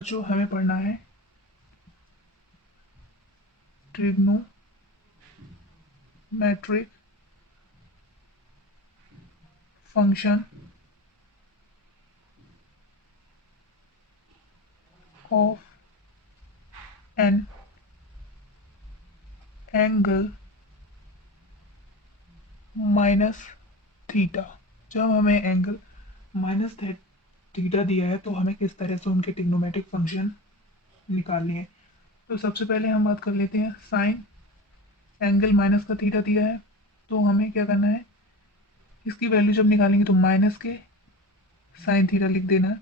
जो हमें पढ़ना है trigonometric function of an angle minus theta. जब हमें एंगल माइनस थीटा दिया है तो हमें किस तरह से उनके ट्रिग्नोमेट्रिक फंक्शन निकालनी है। तो सबसे पहले हम बात कर लेते हैं साइन एंगल माइनस का थीटा दिया है तो हमें क्या करना है, इसकी वैल्यू जब निकालेंगे तो माइनस के साइन थीटा लिख देना है।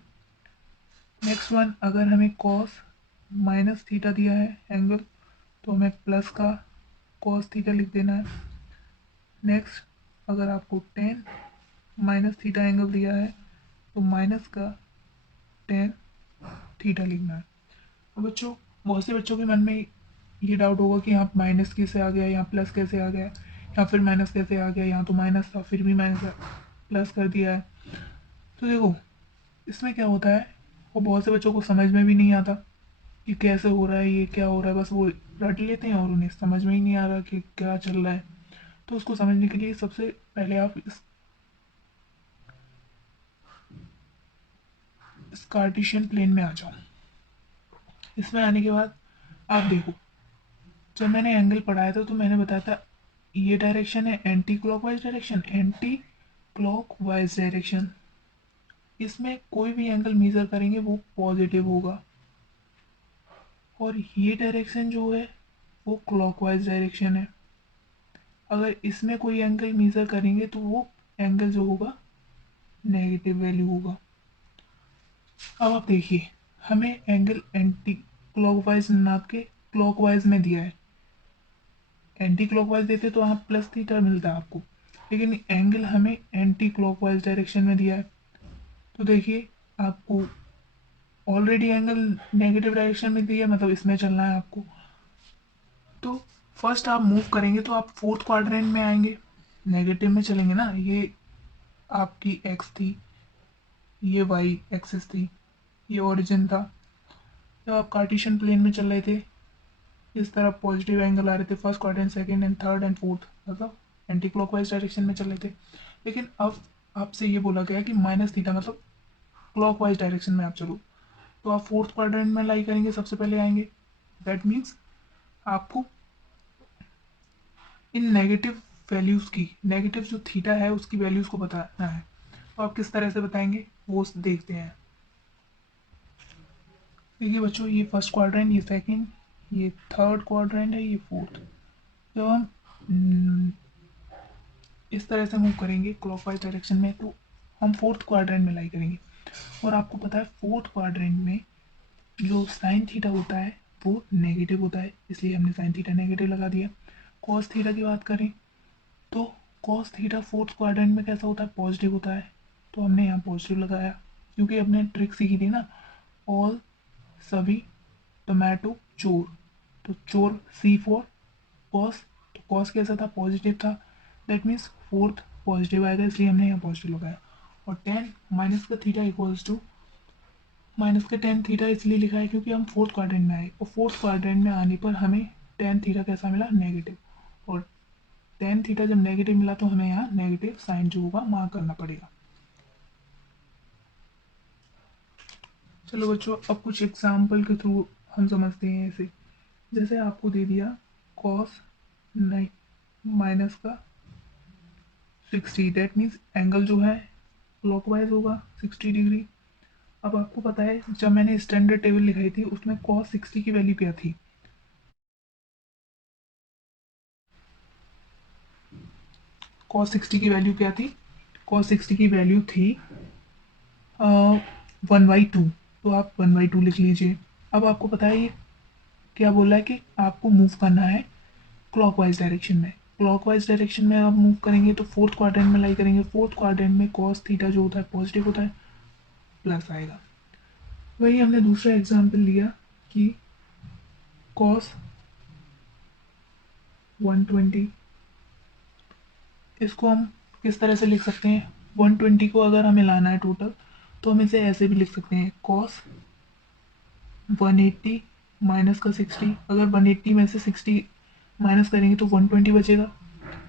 नेक्स्ट वन, अगर हमें कॉस माइनस थीटा दिया है एंगल तो हमें प्लस का कॉस थीटा लिख देना है। नेक्स्ट, अगर आपको टेन माइनस थीटा एंगल दिया है तो माइनस का टेन थीटा लिखना है। तो बच्चों, बहुत से बच्चों के मन में ये डाउट होगा कि यहाँ माइनस कैसे आ गया, यहाँ प्लस कैसे आ गया, या फिर माइनस कैसे आ गया, यहाँ तो माइनस था फिर भी माइनस प्लस कर दिया है। तो देखो, इसमें क्या होता है, वो बहुत से बच्चों को समझ में भी नहीं आता कि कैसे हो रहा है, ये क्या हो रहा है, बस वो रट लेते हैं और उन्हें समझ में ही नहीं आ रहा कि क्या चल रहा है। तो उसको समझने के लिए सबसे पहले आप इस कार्टेशियन प्लेन में आ जाओ। इसमें आने के बाद आप देखो, जब मैंने एंगल पढ़ाया था तो मैंने बताया था ये डायरेक्शन है anti clockwise direction, anti clockwise direction. इसमें कोई भी एंगल मेजर करेंगे वो पॉजिटिव होगा, और ये डायरेक्शन जो है वो क्लॉकवाइज डायरेक्शन है। अगर इसमें कोई एंगल मेजर करेंगे तो वो एंगल जो होगा नेगेटिव वैल्यू होगा। अब आप देखिए, हमें एंगल एंटी क्लॉकवाइज नाप के क्लॉकवाइज में दिया है, एंटी क्लॉकवाइज देते तो आप प्लस थीटा मिलता आपको, लेकिन एंगल हमें एंटी क्लॉकवाइज डायरेक्शन में दिया है। तो देखिए, आपको ऑलरेडी एंगल नेगेटिव डायरेक्शन में दिया है, मतलब इसमें चलना है आपको। तो फर्स्ट आप मूव करेंगे तो आप फोर्थ क्वाड्रेंट में आएंगे, नेगेटिव में चलेंगे ना। ये आपकी एक्स थी, ये वाई एक्सिस थी, ये ओरिजिन था। जब आप कार्टेशियन प्लेन में चल रहे थे, इस तरफ पॉजिटिव एंगल आ रहे थे first quadrant, second and third and fourth, मतलब एंटी क्लॉकवाइज डायरेक्शन में चल रहे थे। लेकिन अब आपसे ये बोला गया कि माइनस थीटा मतलब क्लॉकवाइज डायरेक्शन में आप चलो, तो आप फोर्थ क्वाड्रेंट में लाई करेंगे, सबसे पहले आएंगे। दैट मीन्स आपको इन नेगेटिव वैल्यूज़ की, नेगेटिव जो थीटा है उसकी वैल्यूज़ को बताना है। तो आप किस तरह से बताएंगे वो देखते हैं। देखिए बच्चों, ये फर्स्ट क्वाड्रेंट, ये सेकंड, ये थर्ड क्वाड्रेंट है, ये फोर्थ। जब हम इस तरह से मूव करेंगे क्लॉकवाइज डायरेक्शन में तो हम फोर्थ क्वाड्रेंट में लाई करेंगे। और आपको पता है फोर्थ क्वाड्रेंट में जो साइन थीटा होता है वो नेगेटिव होता है, इसलिए हमने साइन थीटा नेगेटिव लगा दिया। कॉस थीटा की बात करें तो कॉस थीटा फोर्थ क्वाड्रेंट में कैसा होता है, पॉजिटिव होता है, तो हमने यहाँ पॉजिटिव लगाया, क्योंकि हमने ट्रिक सीखी थी ना, ऑल सभी टोमेटो चोर। तो चोर सी फॉर कॉस, तो कॉस कैसा था, पॉजिटिव था। दैट मीन्स फोर्थ पॉजिटिव आएगा, इसलिए हमने यहाँ पॉजिटिव लगाया। और टेन माइनस का थीटा इक्वल्स टू माइनस का टेन थीटा इसलिए लिखा है क्योंकि हम फोर्थ क्वाड्रेंट में आए, और फोर्थ क्वाड्रेंट में आने पर हमें टेन थीटा कैसा मिला, नेगेटिव। और टेन थीटा जब नेगेटिव मिला तो हमें यहाँ नेगेटिव साइन जो होगा मार्क करना पड़ेगा। चलो बच्चों, अब कुछ एग्जाम्पल के थ्रू हम समझते हैं इसे। जैसे आपको दे दिया कॉस माइनस का 60, दैट मीन्स एंगल जो है क्लॉकवाइज होगा 60 डिग्री। अब आपको पता है जब मैंने स्टैंडर्ड टेबल लिखाई थी उसमें कॉस 60 की वैल्यू क्या थी, कॉस 60 की वैल्यू क्या थी, कॉस 60 की वैल्यू थी 1/2। तो आप 1/2 लिख लीजिए। अब आपको पता है ये क्या बोला है कि आपको मूव करना है क्लॉकवाइज डायरेक्शन में। क्लॉकवाइज डायरेक्शन में आप मूव करेंगे तो फोर्थ क्वाड्रेंट में लाई करेंगे, फोर्थ क्वाड्रेंट में कॉस थीटा जो होता है पॉजिटिव होता है, प्लस आएगा। वही हमने दूसरा एग्जाम्पल लिया कि कॉस 120, इसको हम किस तरह से लिख सकते हैं, 120 को अगर हमें लाना है टोटल तो हम इसे ऐसे भी लिख सकते हैं, कॉस 180 माइनस का 60, अगर 180 में से 60 माइनस करेंगे तो 120 बचेगा।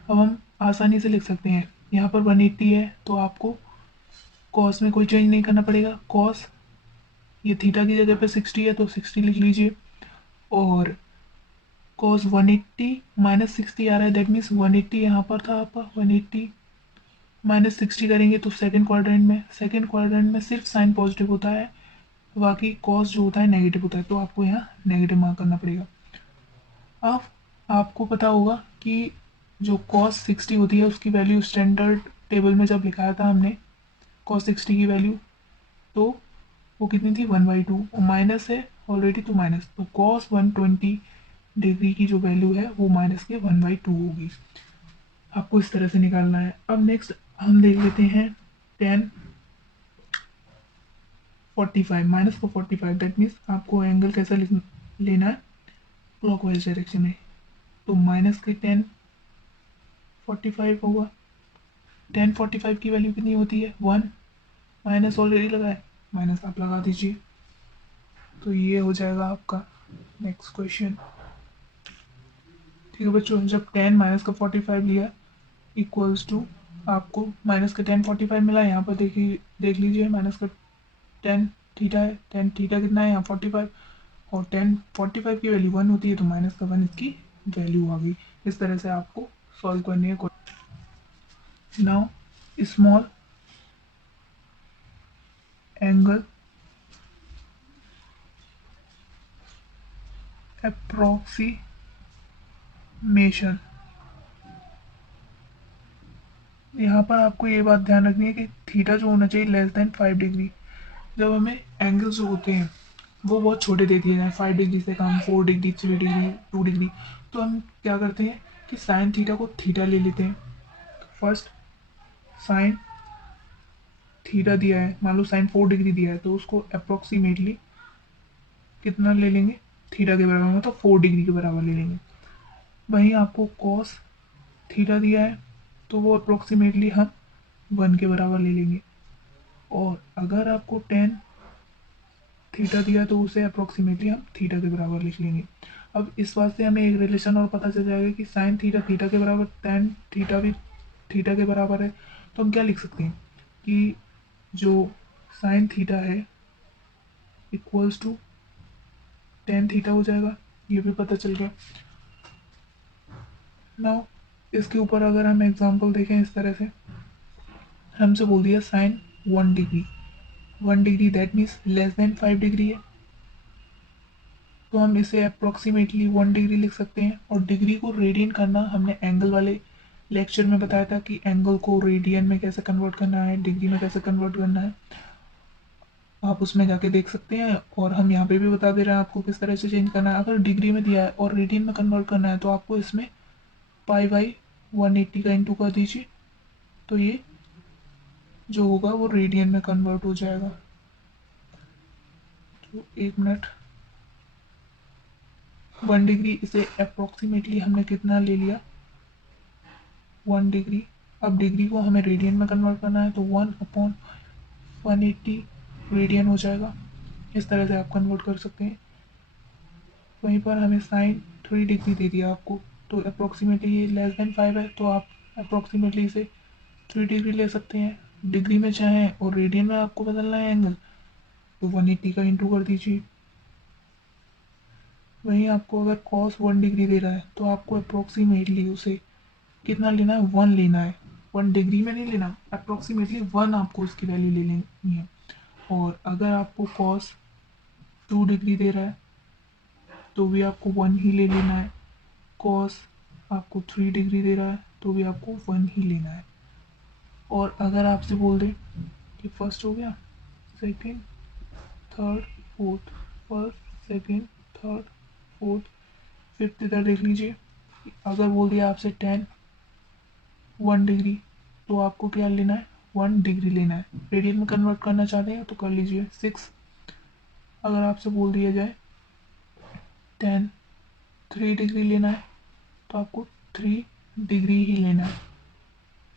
अब हम आसानी से लिख सकते हैं, यहाँ पर 180 है तो आपको कॉस में कोई चेंज नहीं करना पड़ेगा। कॉस ये थीटा की जगह पे 60 है तो 60 लिख लीजिए, और कॉस 180 माइनस 60 आ रहा है, दैट मीन्स 180 यहाँ पर था आपका, 180 माइनस 60 करेंगे तो सेकंड क्वाड्रेंट में सिर्फ साइन पॉजिटिव होता है, बाकी कॉस जो होता है नेगेटिव होता है, तो आपको यहाँ नेगेटिव मार्क करना पड़ेगा। अब आपको पता होगा कि जो कॉस 60 होती है उसकी वैल्यू स्टैंडर्ड टेबल में जब लिखाया था हमने कॉस 60 की वैल्यू, तो वो कितनी थी 1/2, और माइनस है ऑलरेडी तो माइनस, तो कॉस 120 डिग्री की जो वैल्यू है वो माइनस के 1/2 होगी। आपको इस तरह से निकालना है। अब नेक्स्ट हम देख लेते हैं tan 45 माइनस का 45, दैट मीन्स आपको एंगल कैसा लेना है, क्लॉकवाइज डायरेक्शन में, तो माइनस के tan 45 होगा। tan 45 की वैल्यू कितनी होती है 1, माइनस ऑलरेडी लगा है, माइनस आप लगा दीजिए, तो ये हो जाएगा आपका नेक्स्ट क्वेश्चन। ठीक है बच्चों, जब tan माइनस का 45 लिया इक्वल्स टू आपको माइनस का tan 45 मिला, यहाँ पर देखिए देख लीजिए माइनस का tan थीटा है, tan थीटा कितना है यहाँ 45, और tan 45 की वैल्यू 1 होती है तो माइनस का 1 इसकी वैल्यू आ गई। इस तरह से आपको सॉल्व करनी है। नाउ स्मॉल एंगल अप्रोक्सीमेशन, यहाँ पर आपको ये बात ध्यान रखनी है कि थीटा जो होना चाहिए लेस देन 5 डिग्री। जब हमें एंगल्स जो होते हैं वो बहुत छोटे दे दिए जाए, 5 डिग्री से कम, 4 डिग्री, 3 डिग्री, 2 डिग्री, तो हम क्या करते हैं कि साइन थीटा को थीटा ले लेते हैं। फर्स्ट साइन थीटा दिया है, मान लो साइन 4 डिग्री दिया है, तो उसको अप्रोक्सीमेटली कितना ले लेंगे, थीटा के बराबर, मतलब 4 डिग्री के बराबर ले लेंगे। वहीं आपको कॉस थीटा दिया है तो वो अप्रोक्सीमेटली हम 1 के बराबर ले लेंगे, और अगर आपको टेन थीटा दिया तो उसे अप्रोक्सीमेटली हम थीटा के बराबर लिख लेंगे। अब इस बात से हमें एक रिलेशन और पता चल जाएगा कि साइन थीटा थीटा के बराबर, टेन थीटा भी थीटा के बराबर है, तो हम क्या लिख सकते हैं कि जो साइन थीटा है इक्वल्स टू टेन थीटा हो जाएगा, ये भी पता चल गया। नाउ इसके ऊपर अगर हम एग्जांपल देखें इस तरह से, हमसे बोल दिया sine 1 degree, 1 degree that means less than 5 degree है, तो हम इसे अप्रोक्सीमेटली 1 डिग्री लिख सकते हैं। और डिग्री को रेडियन करना हमने एंगल वाले लेक्चर में बताया था कि एंगल को रेडियन में कैसे कन्वर्ट करना है, डिग्री में कैसे कन्वर्ट करना है, आप उसमें जाके देख सकते हैं। और हम यहाँ पे भी बता दे रहे हैं आपको किस तरह से चेंज करना है। अगर डिग्री में दिया है और रेडियन में कन्वर्ट करना है तो आपको इसमें पाई बाई 180 का इंटू कर दीजिए, तो ये जो होगा वो रेडियन में कन्वर्ट हो जाएगा। तो 1 मिनट, 1 डिग्री, इसे अप्रोक्सीमेटली हमने कितना ले लिया 1 डिग्री। अब डिग्री को हमें रेडियन में कन्वर्ट करना है तो 1/180 रेडियन हो जाएगा। इस तरह से आप कन्वर्ट कर सकते हैं। वहीं पर हमें साइन 3 डिग्री दे दिया आपको, तो अप्रोक्सीमेटली ये लेस देन 5 है, तो आप अप्रोक्सीमेटली इसे 3 डिग्री ले सकते हैं। डिग्री में चाहें और रेडियन में आपको बदलना है एंगल, तो 180 का इंटू कर दीजिए। वहीं आपको अगर कॉस 1 डिग्री दे रहा है तो आपको अप्रोक्सीमेटली उसे कितना लेना है, 1 लेना है, 1 डिग्री में नहीं लेना, अप्रोक्सीमेटली 1 आपको उसकी वैल्यू ले लेनी है। और अगर आपको कॉस 2 डिग्री दे रहा है तो भी आपको 1 ही ले लेना है। कॉस आपको 3 डिग्री दे रहा है तो भी आपको 1 ही लेना है। और अगर आपसे बोल दें कि फर्स्ट हो गया, second, third, fourth, first, second, third, fourth, fifth, इधर देख लीजिए। अगर बोल दिया आपसे 10 1 डिग्री, तो आपको क्या लेना है, 1 डिग्री लेना है। रेडियन में कन्वर्ट करना चाहते हैं तो कर लीजिए 6। अगर आपसे बोल दिया जाए 10 3 डिग्री लेना है तो आपको 3 डिग्री ही लेना है।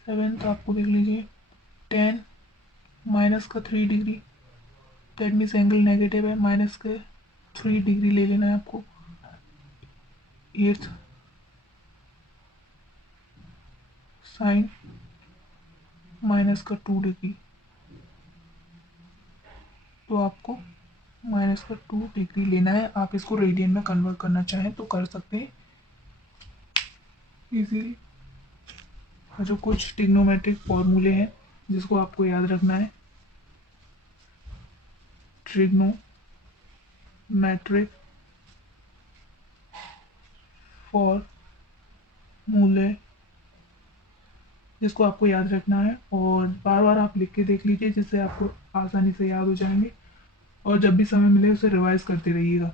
7 तो आपको देख लीजिए 10 माइनस का 3 degree, that means angle negative है, माइनस के 3 डिग्री ले लेना है आपको। 8 साइन -2 डिग्री, तो आपको -2 डिग्री लेना है। आप इसको रेडियन में कन्वर्ट करना चाहें तो कर सकते हैं इजीली। जो कुछ ट्रिग्नोमेट्रिक फॉर्मूले हैं जिसको आपको याद रखना है। ट्रिग्नोमेट्रिक फॉर्मूले जिसको आपको याद रखना है, और बार बार आप लिख के देख लीजिए जिससे आपको आसानी से याद हो जाएंगे, और जब भी समय मिले उसे रिवाइज करते रहिएगा,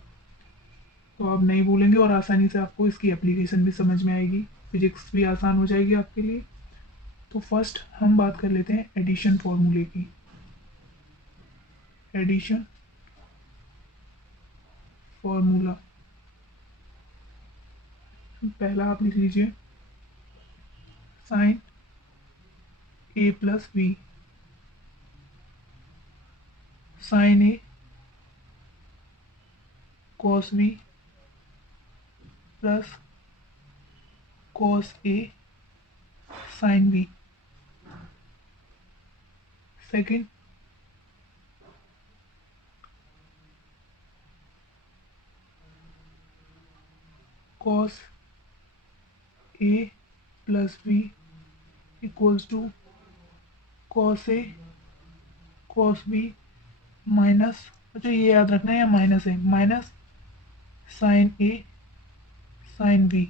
तो आप नहीं भूलेंगे और आसानी से आपको इसकी एप्लीकेशन भी समझ में आएगी, फिजिक्स भी आसान हो जाएगी आपके लिए। तो फर्स्ट हम बात कर लेते हैं एडिशन फॉर्मूले की। एडिशन फॉर्मूला, पहला आप लिख लीजिए sine A+B, sine A cos B plus cos A sine B। Second, cos A plus B equals to cos A cos B minus, अच्छा ये याद रखना है, या माइनस है, minus sine A sine B।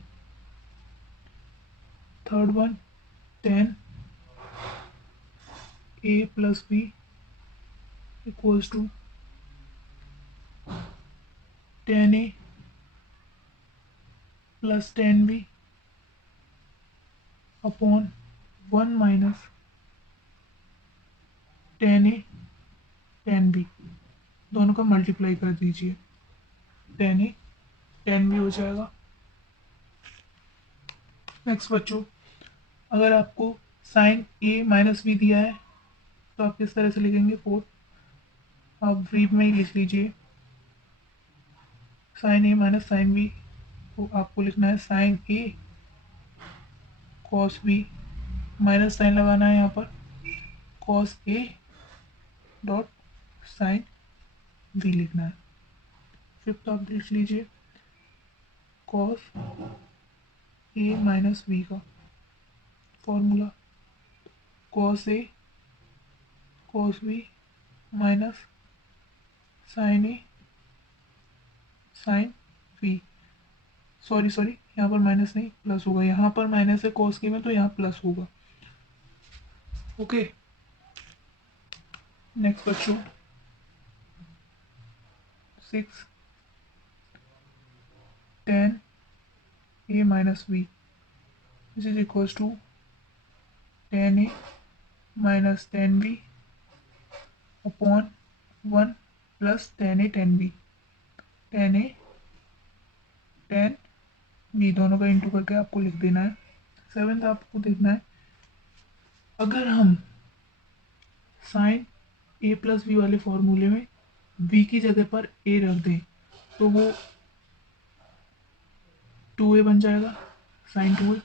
Third one, tan A plus B equals to tan A plus tan B upon 1 minus tan A tan B। दोनों का multiply कर दीजिए, टेन A टेन B हो जाएगा। नेक्स्ट बच्चों, अगर आपको साइन A माइनस B दिया है तो आप किस तरह से लिखेंगे? फोर्थ आप ब्रीफ में ही लिख लीजिए, sine A minus sine B को आपको लिखना है sine A cos B, minus sine लगाना है यहाँ पर, cos A dot sine B लिखना है। फिफ्थ आप लिख लीजिए कॉस A माइनस B का formula, cos A cos B minus sine A sine B। Sorry यहाँ पर माइनस नहीं प्लस होगा, यहाँ पर माइनस है कॉस के में तो यहाँ प्लस होगा। ओके, नेक्स्ट बच्चों, 6 tan A minus B this is equals to tan A minus tan B upon 1 plus tan A tan B। Tan A tan B दोनों का इंटू करके आपको लिख देना है। सेवेंथ आपको देखना है, अगर हम साइन A प्लस बी वाले फॉर्मूले में B की जगह पर A रख दें तो वो 2A बन जाएगा, साइन 2A।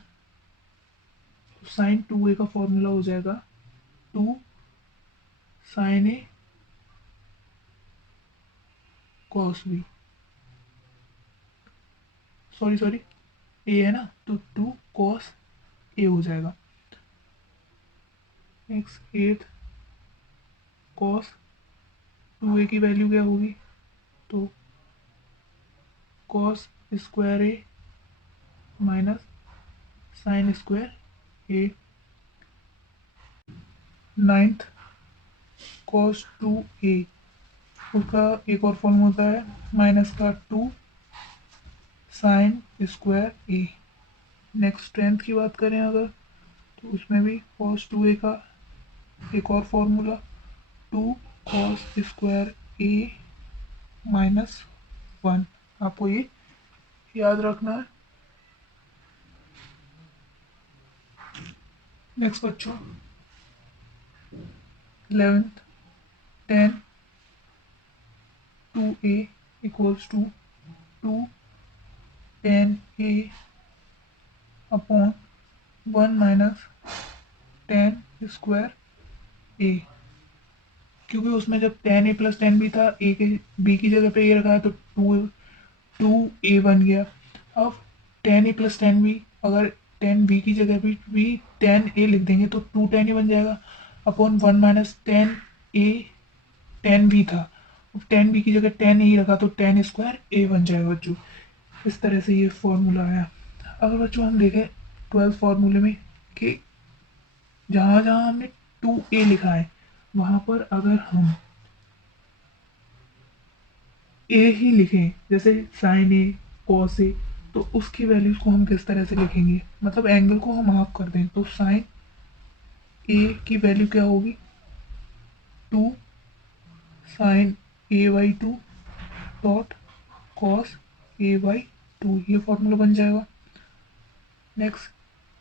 साइन 2A का फॉर्मूला हो जाएगा 2 sine A cos B, sorry A है ना, तो 2 कॉस A हो जाएगा। नेक्स्ट एट कॉस 2A की वैल्यू क्या होगी, तो cos square A minus sine square A। Ninth cos 2A, उसका एक और फॉर्म होता है माइनस का 2 sine square A। Next tenth की बात करें अगर, तो उसमें भी कॉस 2A का एक और formula 2 cos square A minus 1, आपको ये याद रखना है। नेक्स्ट बच्चों, 11th tan 2A equals to 2 tan A upon 1 - tan² A, क्योंकि उसमें जब tan A + tan B था, A के B की जगह पे ये रखा है तो 2A बन गया। अब tan A + tan B, अगर tan B की जगह भी tan A लिख देंगे तो 2 tan A बन जाएगा upon 1 - tan A tan B था। अब tan B की जगह tan A ही रखा तो tan² A बन जाएगा बच्चों। इस तरह से ये फॉर्मूला आया। अगर बच्चों हम देखें 12 फार्मूले में कि जहाँ जहाँ हमने 2A लिखा है वहाँ पर अगर हम A ही लिखें, जैसे साइन A कॉस A, तो उसकी वैल्यूज को हम किस तरह से लिखेंगे, मतलब एंगल को हम हाफ कर दें तो साइन A की वैल्यू क्या होगी 2 sign A/2 dot cos A/2, ये फॉर्मूला बन जाएगा। नेक्स्ट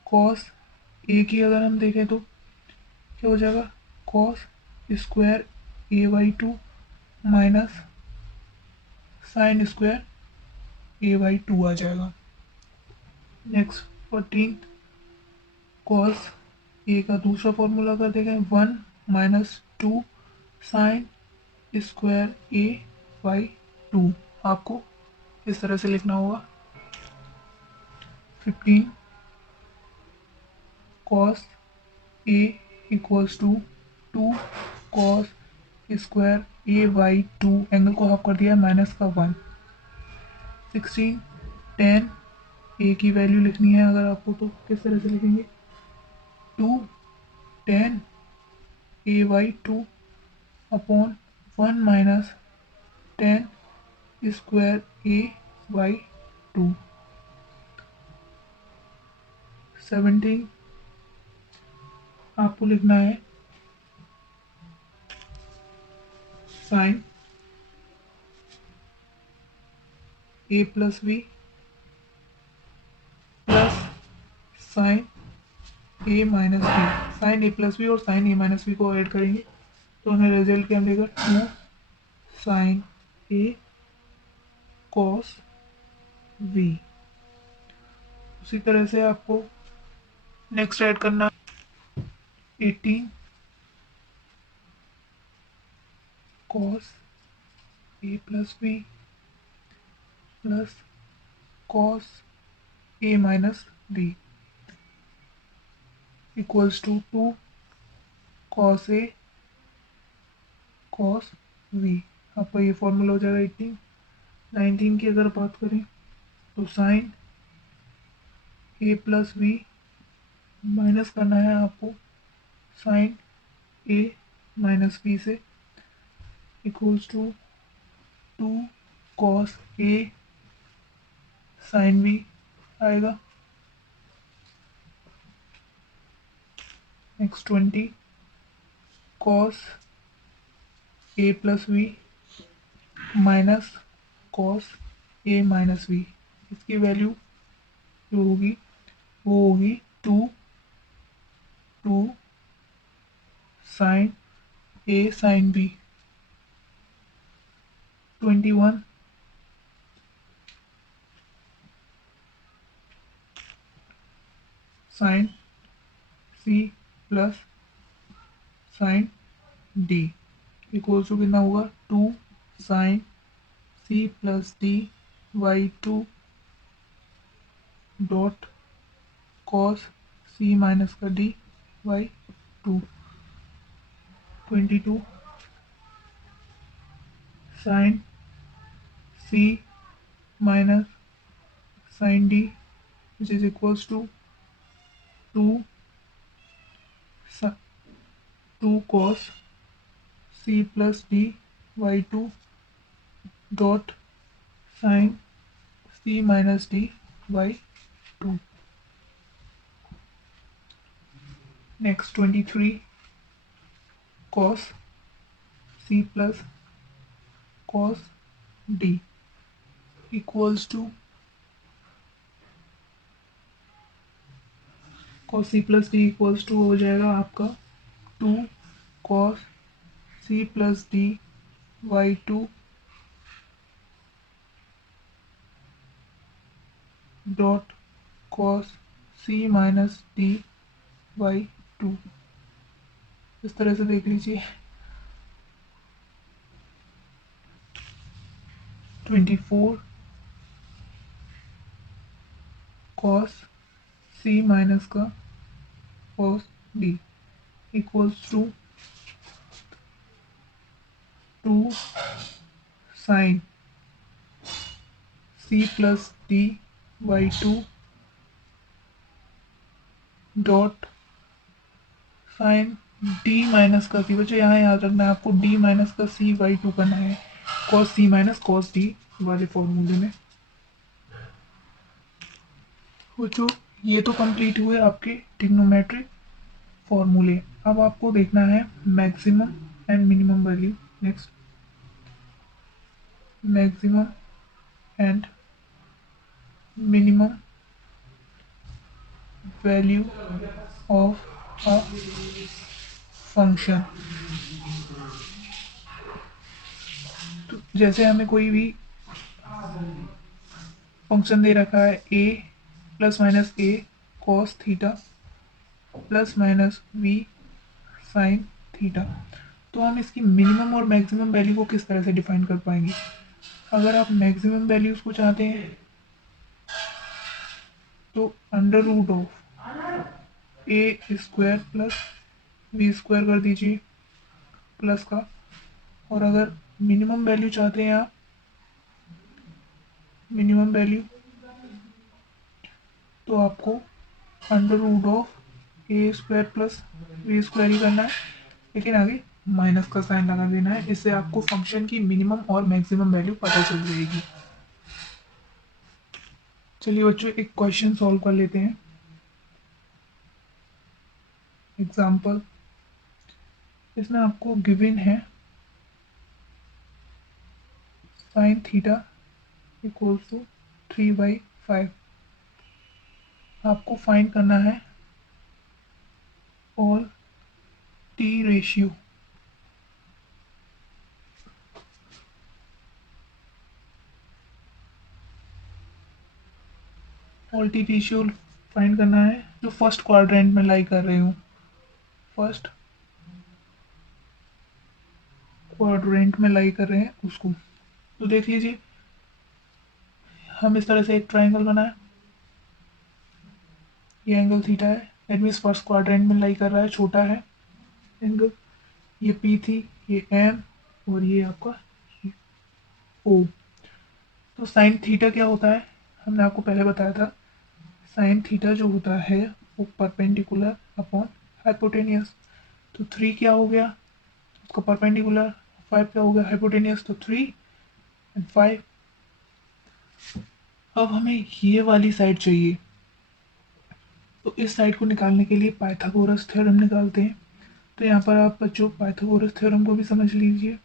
कॉस A की अगर हम देखें तो क्या हो जाएगा cos² A/2 minus sin² A/2 आ जाएगा। नेक्स्ट 14 कॉस ए का दूसरा फॉर्मूला कर देंगे 1 - 2 sin² A/2, आपको इस तरह से लिखना होगा। 15 cos A equals to 2 cos² A/2, angle को हाफ कर दिया माइनस का 1। 16 tan ए की वैल्यू लिखनी है अगर आपको तो किस तरह से लिखेंगे 2 tan A/2 upon 1 - tan² A/2। 17 आपको लिखना है sine A + B plus sine A - B, sine A + B और साइन A - B को ऐड करेंगे तो हमें रिजल्ट क्या मिलेगा 2 साइन A कॉस B। उसी तरह से आपको नेक्स्ट ऐड करना 18 cos A + B plus cos A - B equals to 2 cos A cos V। आपका ये फॉर्मूला हो जाएगा 18। 19 की अगर बात करें तो साइन A + B माइनस करना है आपको साइन A - B से equals to 2 cos A sine B आएगा। Next 20 cos A + B minus cos A - B, इसकी वैल्यू जो होगी वो होगी 2 sine A sine B। 21 sine C plus sine D equals to कितना होगा 2 sine C + D/2 dot cos C minus का D/2। 22 sine C minus sine D which is equals to 2 cos C plus D/2 dot sin C minus D/2। Next 23 cos C plus cos D equals to cos C plus D equals to हो जाएगा आपका 2 cos C plus D/2 dot cos C minus D by 2। इस तरह से देख लीजिए 24 cos C minus का cos D equals to 2 sine C plus D by 2 dot sine D minus का सी। बच्चों यहाँ याद रखना है आपको, डी माइनस का सी बाई 2 करना है cos C minus cos D वाले फॉर्मूले में। बच्चों ये तो कंप्लीट हुए आपके ट्रिग्नोमेट्रिक फॉर्मूले। अब आपको देखना है maximum and minimum value. Next, maximum and minimum value of a function. तो जैसे हमें कोई भी फंक्शन दे रखा है a plus minus A cos theta plus minus v sine theta, तो हम इसकी मिनिमम और मैक्सिमम वैल्यू को किस तरह से डिफाइन कर पाएंगे। अगर आप मैक्सिमम वैल्यूज को चाहते हैं तो under root of A square plus we square कर दीजिए प्लस का, और अगर मिनिमम वैल्यू चाहते हैं आप, मिनिमम वैल्यू, तो आपको under root of A square plus we square ही करना है, लेकिन आगे माइनस का साइन लगा देना है। इससे आपको फंक्शन की मिनिमम और मैक्सिमम वैल्यू पता चल जाएगी। चलिए बच्चों एक क्वेश्चन सॉल्व कर लेते हैं। एग्जाम्पल, इसमें आपको गिवन है साइन थीटा इक्वल्स टू 3/5। आपको फाइंड करना है all T ratio. All T ratio find करना है जो फर्स्ट क्वाड्रेंट में लाई कर रहे हूँ, फर्स्ट क्वाड्रेंट में लाई कर रहे हैं उसको। तो देख लीजिए हम इस तरह से एक ट्राइंगल बनाए, ये एंगल थीटा है, दैट मीन्स फर्स्ट क्वाड्रेंट में लाई कर रहा है, छोटा है एंगल। ये पी थी, ये एम, और ये आपका ओ। तो साइन थीटा क्या होता है, हमने आपको पहले बताया था, साइन थीटा जो होता है वो परपेंडिकुलर अपॉन हाइपोटेनियस। तो 3 क्या हो गया उसका परपेंडिकुलर, 5 क्या हो गया हाइपोटेनियस, तो 3 एंड 5। अब हमें ये वाली साइड चाहिए, तो इस साइड को निकालने के लिए पाइथागोरस थ्योरम निकालते हैं। तो यहाँ पर आप बच्चों पाइथागोरस थ्योरम को भी समझ लीजिए।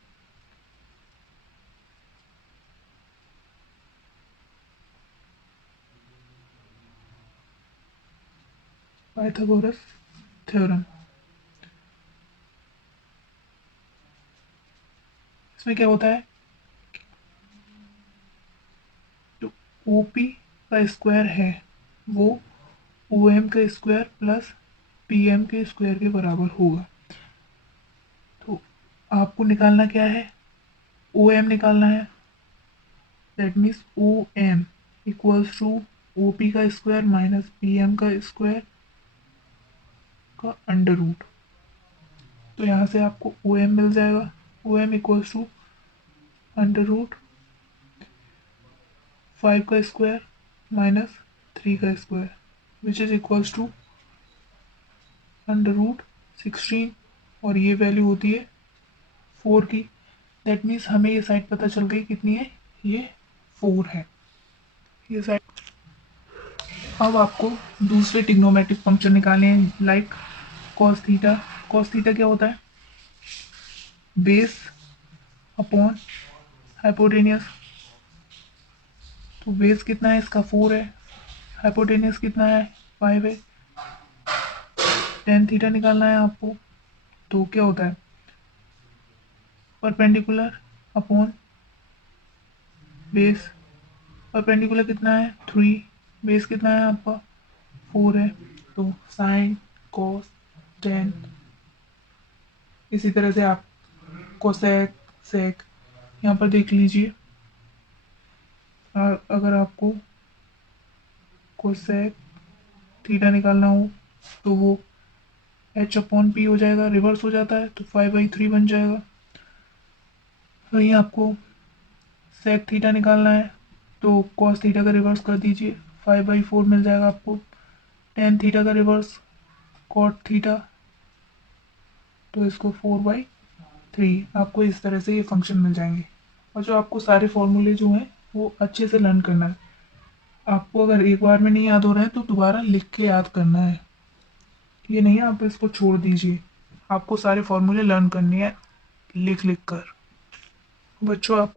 पाइथागोरस थ्योरम, इसमें क्या होता है, जो OP का स्क्वायर है वो OM का स्क्वायर प्लस PM के स्क्वायर के बराबर होगा। तो आपको निकालना क्या है, OM निकालना है, that means OM equals to OP का स्क्वायर माइनस PM का स्क्वायर का अंडर रूट। तो यहाँ से आपको OM मिल जाएगा, OM equals to under root 5 का स्क्वायर माइनस 3 का square which is equals to under root 16, और ये वैल्यू होती है 4 की। दैट मीन्स हमें ये साइड पता चल गई कितनी है, ये 4 है ये साइड। अब आपको दूसरे ट्रिग्नोमेट्रिक फंक्शन निकालने हैं, like cos theta. Cos theta क्या होता है, बेस अपॉन हाइपोटेनियस। तो बेस कितना है इसका 4 है, हाइपोटेनियस कितना है 5 है। टेन थीटा निकालना है आपको, तो क्या होता है परपेंडिकुलर अपॉन बेस। परपेंडिकुलर कितना है 3, बेस कितना है आपका 4 है, तो साइन कोस टेन, इसी तरह से आप कोसेक सेक यहाँ पर देख लीजिए। अगर आपको कोसेक थीटा निकालना हो तो वो h/p हो जाएगा, रिवर्स हो जाता है तो 5/3 बन जाएगा। वहीं आपको सेक थीटा निकालना है तो कॉस थीटा का रिवर्स कर दीजिए, 5/4 मिल जाएगा आपको। टेन थीटा का रिवर्स कॉट थीटा, तो इसको 4/3, आपको इस तरह से ये फंक्शन मिल जाएंगे। और जो आपको सारे फॉर्मूले जो हैं वो अच्छे से लर्न करना है। आपको अगर एक बार में नहीं याद हो रहा है तो दोबारा लिख के याद करना है, ये नहीं आप इसको छोड़ दीजिए। आपको सारे फॉर्मूले लर्न करने हैं लिख लिख कर। बच्चों, आप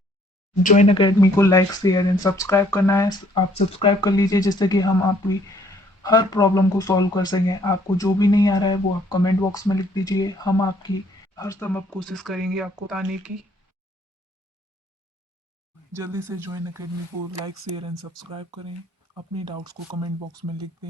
जॉइन अकेडमी को लाइक शेयर एंड सब्सक्राइब करना है, आप सब्सक्राइब कर लीजिए जिससे कि हम आपकी हर प्रॉब्लम को सॉल्व कर सकें। आपको जो भी नहीं आ रहा है वो आप कमेंट बॉक्स में लिख दीजिए, हम आपकी हर संभव कोशिश करेंगे आपको बताने की। जल्दी से जॉइन अकेडमी को लाइक शेयर एंड सब्सक्राइब करें, अपनी डाउट्स को कमेंट बॉक्स में लिख दें।